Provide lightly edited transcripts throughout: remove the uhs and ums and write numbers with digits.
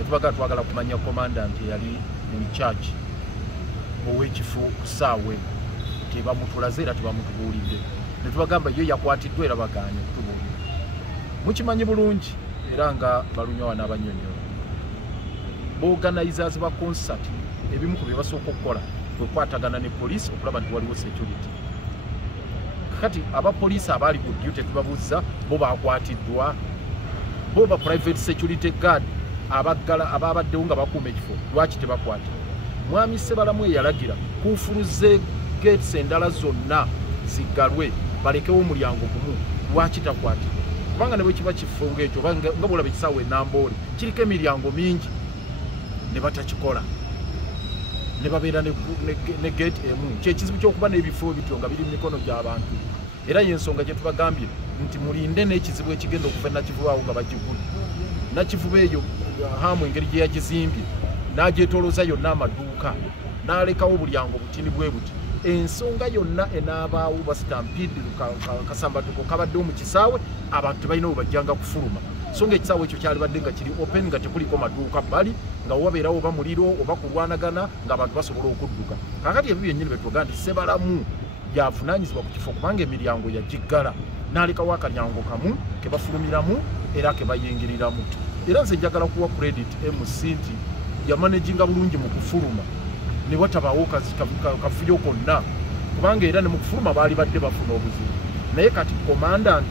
netubaga twagala kumanya commandant yali in charge ow'ekifo kusaawe tebamutulaze era tebamutubuulidde netubagamba yo yakwatiddwa era bagaanye kutubuulira mukimanyi bulungi era nga balunyawa n'abanyonyola boorganizers ba concert ebimu ku bye basooka okukola kwekwatagana ne police okulaba nti waliwo security kati abapoliisi abaali ku duty tubabuuza bo bakwatiddwa bo ba private security guard ababaddewo nga bakuuma ekifo lwaki tebakwatibwa mwami Sebalamu yalagira kuufuluze gates endala zonna ziggalwe balekewo omulyango gumu lwaki takwatibwa kubanga ne bwe kiba kifo ng'ekyo nga bwolaba ekisaawe Namboole kiriko emiryango mingi ne batakikola ne babeera ne gate emu kyekizibu ky'okuba n'ebifo bityo nga biri mu mikono gy'abantu era y'ensonga gye tubagambye nti mulinde n'ekizibu ekigenda okuva Nakivubawo nga bagigula Nakivuba eyo hamu engeri gye yagizimbye n'agyetoolooza yonna amaduuka n'alekawo bulyango butini bwe buti ensonga yonna enaabaawo ba stampede kasambatuko kabaddewo mu kisaawe abantu tebalina we bajjanga kufuluma so ng'ekisaawe ekyo kyalibadde nga kiri open nga tekuliko maduuka bali nga wabeerawo oba muliro oba kulwanagana ng'abantu basobola okudduka kakati ebyo byennyini betuga nti Sebalamu yavunaanyizibwa ku kifo kubanga emiryango yagiggala n'alekawo akalyango kamu ke bafulumiramu era ke bayingiriramu era nze njagala kuwa credit MC nti yamanaginga bulungi mu kufuluma ne watabaawo kafuyo konna kubanga era ne mu kufuluma baali badde bafuna obuzibu naye kati commandant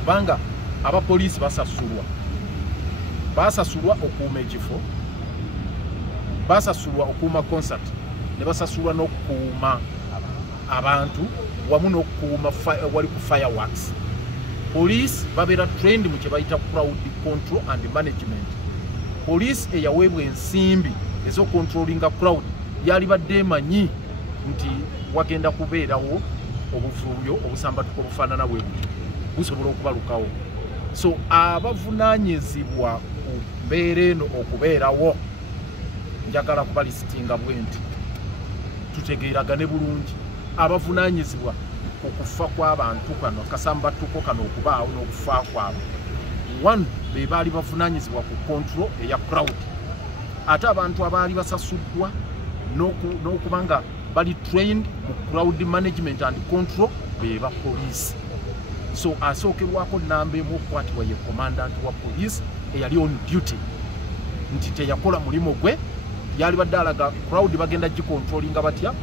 kubanga abapoliisi basasulwa okuuma ekifo basasulwa okuuma concert ne basasulwa n'okukuuma abantu wamu n'okukuuma wali ku fireworks police babeera trained mu kye bayita crowd control and management police eyaweebwa ensimbi ez'okontrolinga crowd yali badde emanyi nti wagenda kubeerawo obuvuyo obusambatuko obufaanana bwe buti busobola okubalukawo so abavunaanyizibwa ku mbeera eno okubeerawo njagala kubalistinga bwe nti tutegeeragane bulungi abavunaanyizibwa ku kufa kw'abantu kano akasambatuko kano okubaawo n'okufa kwabwe one be baali bavunaanyizibwa ku control eya crowd ate abantu abaali basasuddwa n'okuba nga bali trained mu crowd management and control be ba police so asookerwako nnamba emu okukwatibwa ye commandant wa police eyali on duty nti teyakola mulimu gwe yali badde alaga crowd bagenda gicontrolinga batya